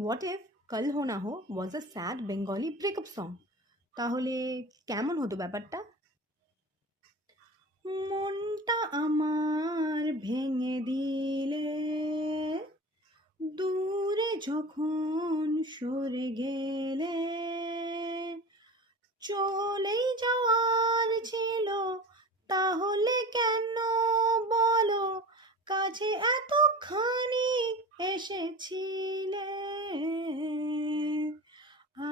What if কাল হো না হো ওয়াজ আ স্যাড বেঙ্গলি ব্রেকআপ সং? তাহলে কেমন হতো ব্যাপারটা? মনটা আমার ভেঙে দিলে, দূরে যখন সরে গেলে, চলেই যাওয়ার ছিল তাহলে কেন বলো, কাছে এতখানি এসেছিলে।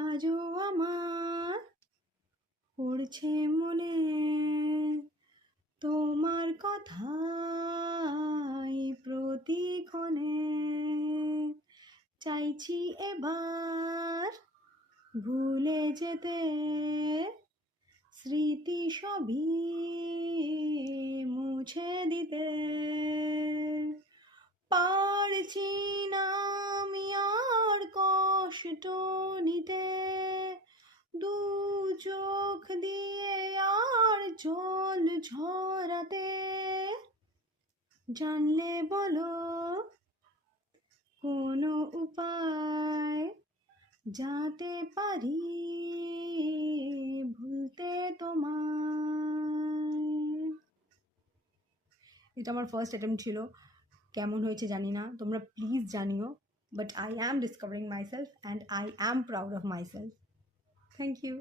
আজও আমার পড়ছে মনে তোমার কথাই প্রতিক্ষণে, চাইছি এবার ভুলে যেতে, স্মৃতি সবই মুছে দিতে। পারছি না আমি আর কষ্ট নিতে, দু চোখ দিয়ে আর জল ঝরাতে। জানলে বলো কোনো উপায়, যাতে পারি ভুলতে তোমায়। এটা আমার ফার্স্ট অ্যাটেম্প্ট ছিল, কেমন হয়েছে জানি না, তোমরা প্লিজ জানিও। But I am discovering myself and I am proud of myself. Thank you.